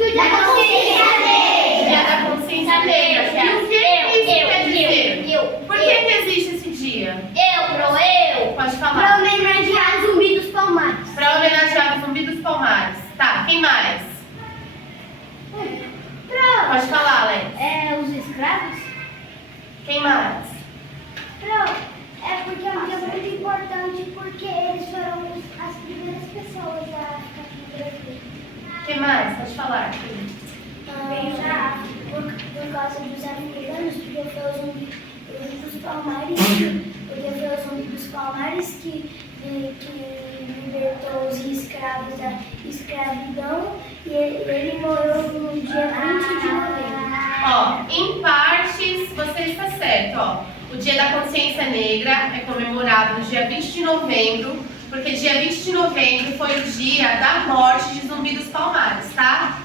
Que o dia da consciência negra. Dia da consciência negra. E o que isso quer dizer? Por que existe esse dia? Pode falar. Pra homenagear o Zumbi dos Palmares. Pra homenagear o Zumbi dos Palmares. Tá, quem mais? Pode falar, Alex. Os escravos? Quem mais? É porque é um dia muito importante, porque eles foram as primeiras pessoas a ficar aqui no Brasil. Quem mais? Pode falar. Por causa dos africanos, porque foi o Zumbi dos Palmares, que libertou os escravos da escravidão, e ele morou no dia 20 de novembro. Ó, em partes, você está certo, ó. O Dia da Consciência Negra é comemorado no dia 20 de novembro, porque dia 20 de novembro foi o dia da morte de Zumbi dos Palmares, tá?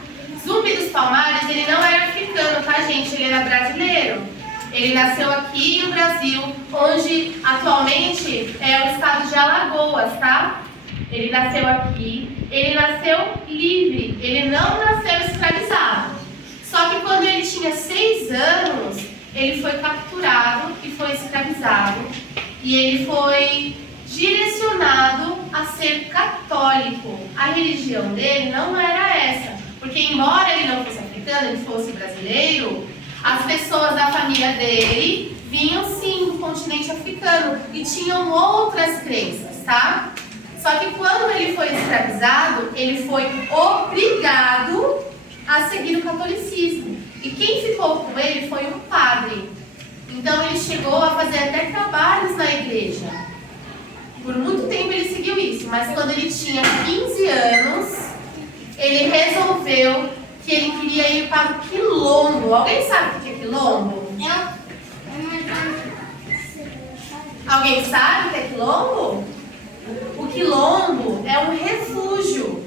Zumbi dos Palmares, ele não era africano, tá, gente? Ele era brasileiro. Ele nasceu aqui no Brasil, onde atualmente é o estado de Alagoas, tá? Ele nasceu aqui, ele nasceu livre, ele não nasceu escravizado. Só que quando ele tinha 6 anos, ele foi capturado e foi escravizado. E ele foi direcionado a ser católico. A religião dele não era essa. Porque embora ele não fosse africano, ele fosse brasileiro, as pessoas da família dele vinham sim do continente africano e tinham outras crenças, tá? Só que quando ele foi escravizado, ele foi obrigado a seguir o catolicismo. E quem ficou com ele foi um padre. Então ele chegou a fazer até trabalhos na igreja. Por muito tempo ele seguiu isso, mas quando ele tinha 15 anos, ele resolveu que ele queria ir para o quilombo. Alguém sabe o que é quilombo? Alguém sabe o que é quilombo? O quilombo é um refúgio.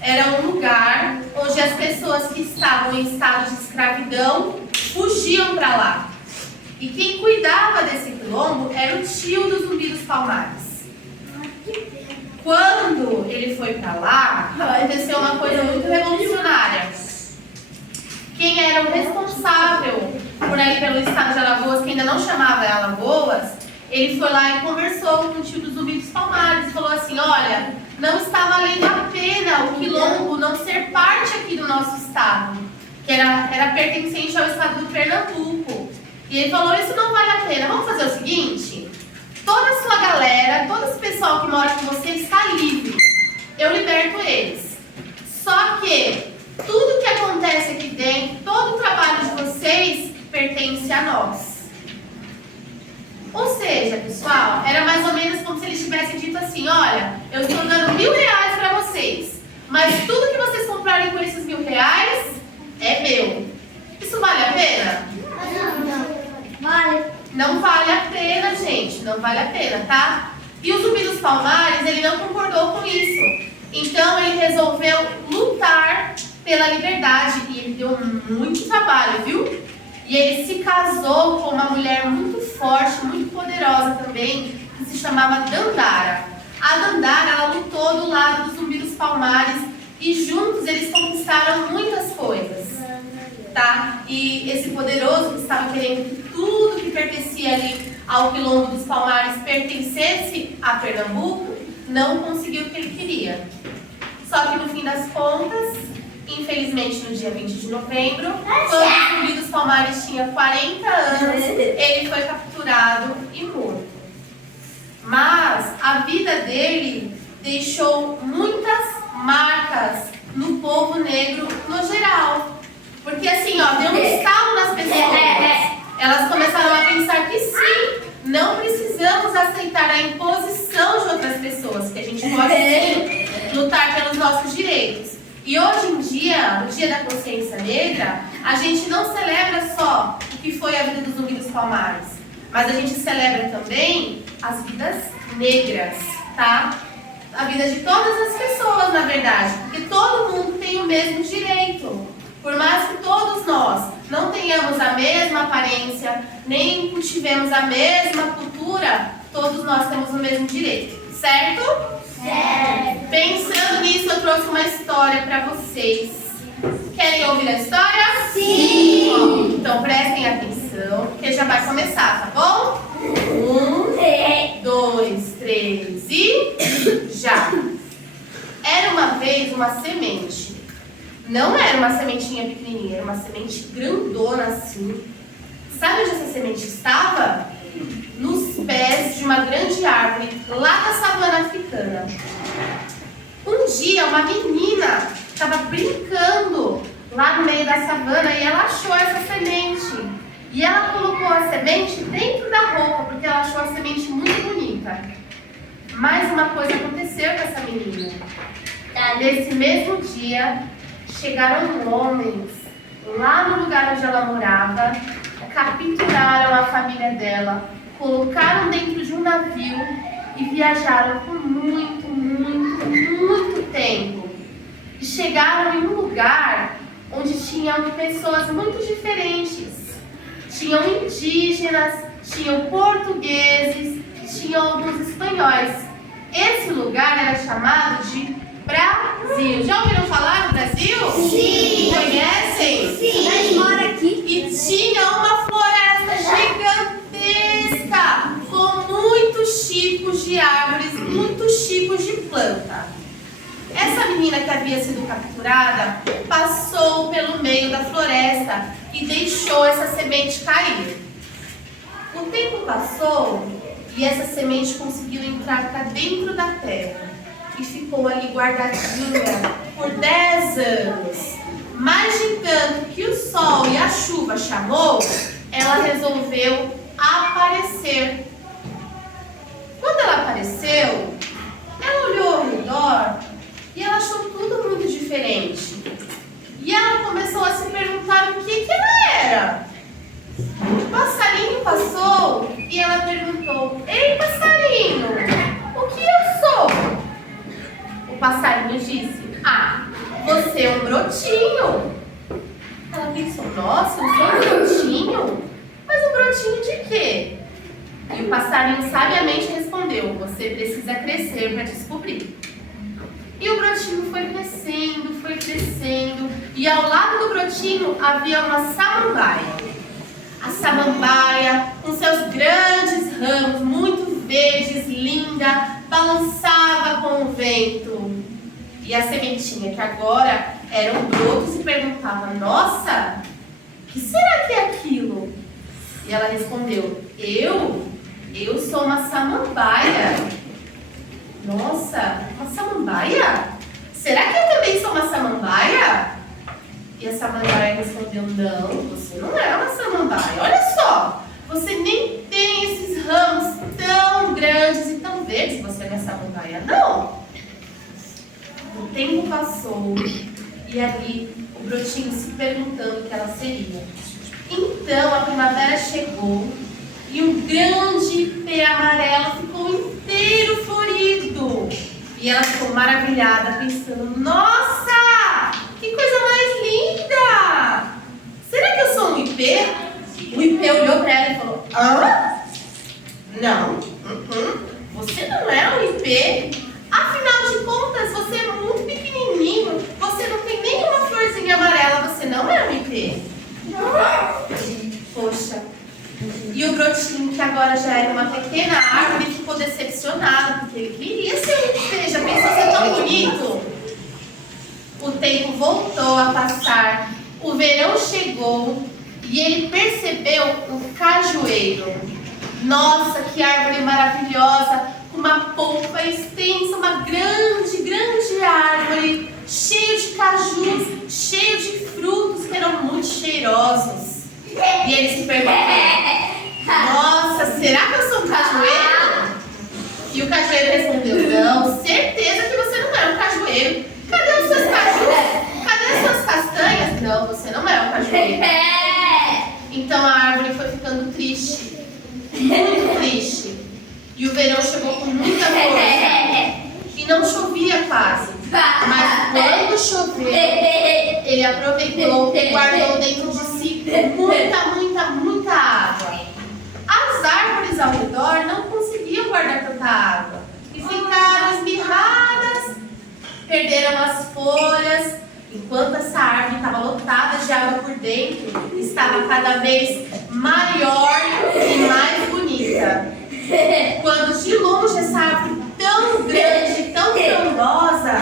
Era um lugar onde as pessoas que estavam em estado de escravidão fugiam para lá. E quem cuidava desse quilombo era o tio do Zumbi dos Palmares. Quando ele foi para lá, aconteceu uma coisa muito revolucionária. Quem era o responsável por ali pelo estado de Alagoas, que ainda não chamava Alagoas, ele foi lá e conversou com o tio do Zumbi dos Palmares e falou assim: olha, não está valendo a pena o quilombo não ser parte aqui do nosso estado, que era pertencente ao estado do Pernambuco. E ele falou: isso não vale a pena, vamos fazer o seguinte, toda a sua galera, todo esse pessoal que mora com você está livre, eu liberto eles. Só que tudo que acontece aqui dentro, todo o trabalho de vocês pertence a nós. Ou seja, pessoal, era mais ou menos como se eles tivessem dito assim: olha, eu estou dando R$1.000 para vocês, mas tudo que vocês comprarem com esses R$1.000 é meu. Isso vale a pena? Vale. Não vale a pena, gente, não vale a pena, tá? E o Zumbi dos Palmares, ele não concordou com isso. Então ele resolveu lutar pela liberdade e ele deu muito trabalho, viu? E ele se casou com uma mulher muito forte, muito poderosa também, que se chamava Dandara. A Dandara, ela lutou do lado do Zumbi dos Palmares e juntos eles conquistaram muitas coisas, tá? E esse poderoso que estava querendo que tudo que pertencia ali ao quilombo dos Palmares pertencesse a Pernambuco, não conseguiu o que ele queria. Só que no fim das contas, infelizmente no dia 20 de novembro, quando o Zumbi dos Palmares tinha 40 anos, ele foi capturado e morto. Mas a vida dele deixou muitas marcas no povo negro no geral. Porque assim, ó, deu um estalo nas pessoas. Elas começaram a pensar que sim, não precisamos aceitar a imposição de outras pessoas, que a gente pode sim lutar pelos nossos direitos. E hoje em dia, no Dia da Consciência Negra, a gente não celebra só o que foi a vida do Zumbi dos Palmares, mas a gente celebra também as vidas negras, tá? A vida de todas as pessoas, na verdade, porque todo mundo tem o mesmo direito. Por mais que todos nós não tenhamos a mesma aparência, nem cultivemos a mesma cultura, todos nós temos o mesmo direito, certo? Certo. Pensando nisso, eu trouxe uma história para vocês. Querem ouvir a história? Sim! Ó, então prestem atenção, porque já vai começar, tá bom? 1, 2, 3 e já! Era uma vez uma semente. Não era uma sementinha pequenininha, era uma semente grandona assim. Sabe onde essa semente estava? Nos pés de uma grande árvore lá da savana africana. Um dia uma menina estava brincando lá no meio da savana e ela achou essa semente. E ela colocou a semente dentro da roupa porque ela achou a semente muito bonita. Mas uma coisa aconteceu com essa menina. Nesse mesmo dia, chegaram homens lá no lugar onde ela morava, capturaram a família dela, colocaram dentro de um navio e viajaram por muito tempo. E chegaram em um lugar onde tinham pessoas muito diferentes. Tinham indígenas, tinham portugueses, tinham alguns espanhóis. Esse lugar era chamado de Brasil. Já ouviram falar do Brasil? Sim! Conhecem? Sim! A gente mora aqui. E tinha uma floresta gigantesca com muitos tipos de árvores, muitos tipos de planta. Essa menina que havia sido capturada passou pelo meio da floresta e deixou essa semente cair. O tempo passou e essa semente conseguiu entrar para dentro da terra e ficou ali guardadinha por 10 anos. Mas de tanto que o sol e a chuva chamou, ela resolveu aparecer. Quando ela apareceu, ela olhou ao redor e ela achou tudo muito diferente. E ela começou a se perguntar o que ela era. O passarinho passou e ela perguntou: "Ei, passarinho, o que eu sou?" O passarinho disse: "Ah, você é um brotinho." Ela pensou: "Nossa, eu sou um brotinho? Mas um brotinho de quê?" E o passarinho sabiamente respondeu: "Você precisa crescer para descobrir." E o brotinho foi crescendo, e ao lado do brotinho havia uma samambaia. A samambaia, com seus grandes ramos, muito verdes, linda, balançava com o vento. E a sementinha, que agora era um broto, se perguntava: "Nossa, o que será que é aquilo?" E ela respondeu: Eu sou uma samambaia." "Nossa, uma samambaia? Será que eu também sou uma samambaia?" E a samambaia respondeu: "Não, você não é uma samambaia. Olha só, você nem tem esses ramos tão grandes e tão verdes. Você não é samambaia, não." O tempo passou e ali o brotinho se perguntando o que ela seria. Então a primavera chegou e um grande pé amarelo ficou inteiro florido. E ela ficou maravilhada, pensando: "Nossa, que coisa mais linda! Será que eu sou um ipê?" O ipê olhou para ela e falou: "Hã? Não, você não é um ipê. Afinal de contas, você é muito pequenininho. Você não tem nenhuma florzinha amarela. Você não é um ipê." Poxa. E o brotinho, que agora já era uma pequena árvore, ficou decepcionado, porque ele queria ser um ipê. Já pensou ser tão bonito? O tempo voltou a passar. O verão chegou e ele percebeu um cajueiro. Nossa, que árvore maravilhosa! Uma polpa extensa, uma grande árvore, cheia de cajus, cheia de frutos que eram muito cheirosos. E ele se perguntou: "Nossa, será que eu sou um cajueiro?" E o cajueiro respondeu: "Não, certeza que você não é um cajueiro. Cadê os seus cajus? Cadê as suas castanhas?" "Não, você não é um cajueiro." Então a árvore foi ficando triste, muito triste. E o verão chegou com muita força. E não chovia quase. Mas quando choveu, ele aproveitou e guardou dentro de si muita água. As árvores ao redor não conseguiam guardar tanta água. E ficaram esmirradas, perderam as folhas, Enquanto essa árvore estava lotada de água por dentro, estava cada vez maior e mais bonita. Quando de longe essa árvore tão grande, tão frondosa,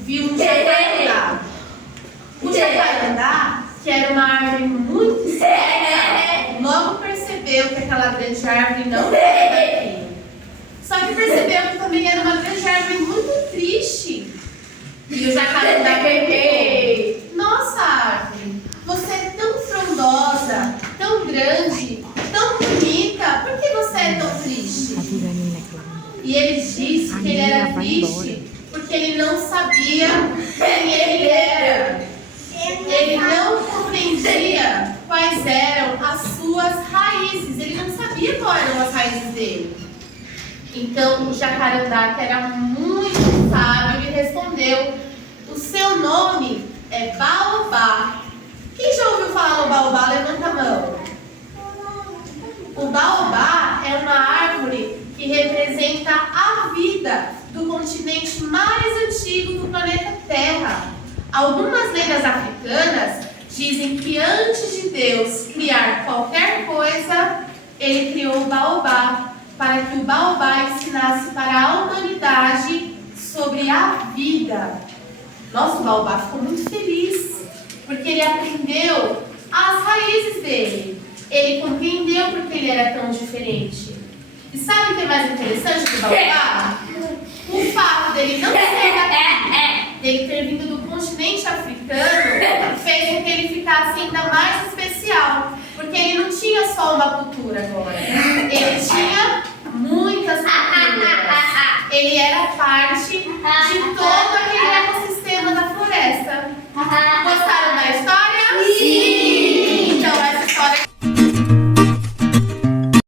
viu um jacarandá. O jacarandá, que era uma árvore muito seca, logo percebeu que aquela grande árvore não era daqui. Só que percebeu que também era uma grande árvore muito triste. E o jacarandá berrei: nossa árvore, você é tão frondosa, tão grande, tão bonita, por que você é tão triste? E ele disse que ele era triste porque ele não sabia quem ele era. Ele não compreendia quais eram as suas raízes. Ele não sabia quais eram as raízes dele. Então o jacarandá, que era muito sábio, lhe respondeu: o seu nome é Baobá. Quem já ouviu falar no Baobá? Levanta a mão. O Baobá é uma árvore que representa a vida do continente mais antigo do planeta Terra. Algumas lendas africanas dizem que antes de Deus criar qualquer coisa, ele criou o Baobá, para que o Baobá ensinasse para a humanidade sobre a vida. Nossa, o Baobá ficou muito feliz, porque ele aprendeu as raízes dele. Ele compreendeu porque ele era tão diferente. E sabe o que é mais interessante do Baobá? O fato dele não ser daqui, dele ter vindo do continente africano, fez com que ele ficasse ainda mais especial. Porque ele não tinha só uma cultura agora. Ele tinha muitas culturas. Ele era parte de todo aquele ecossistema da floresta.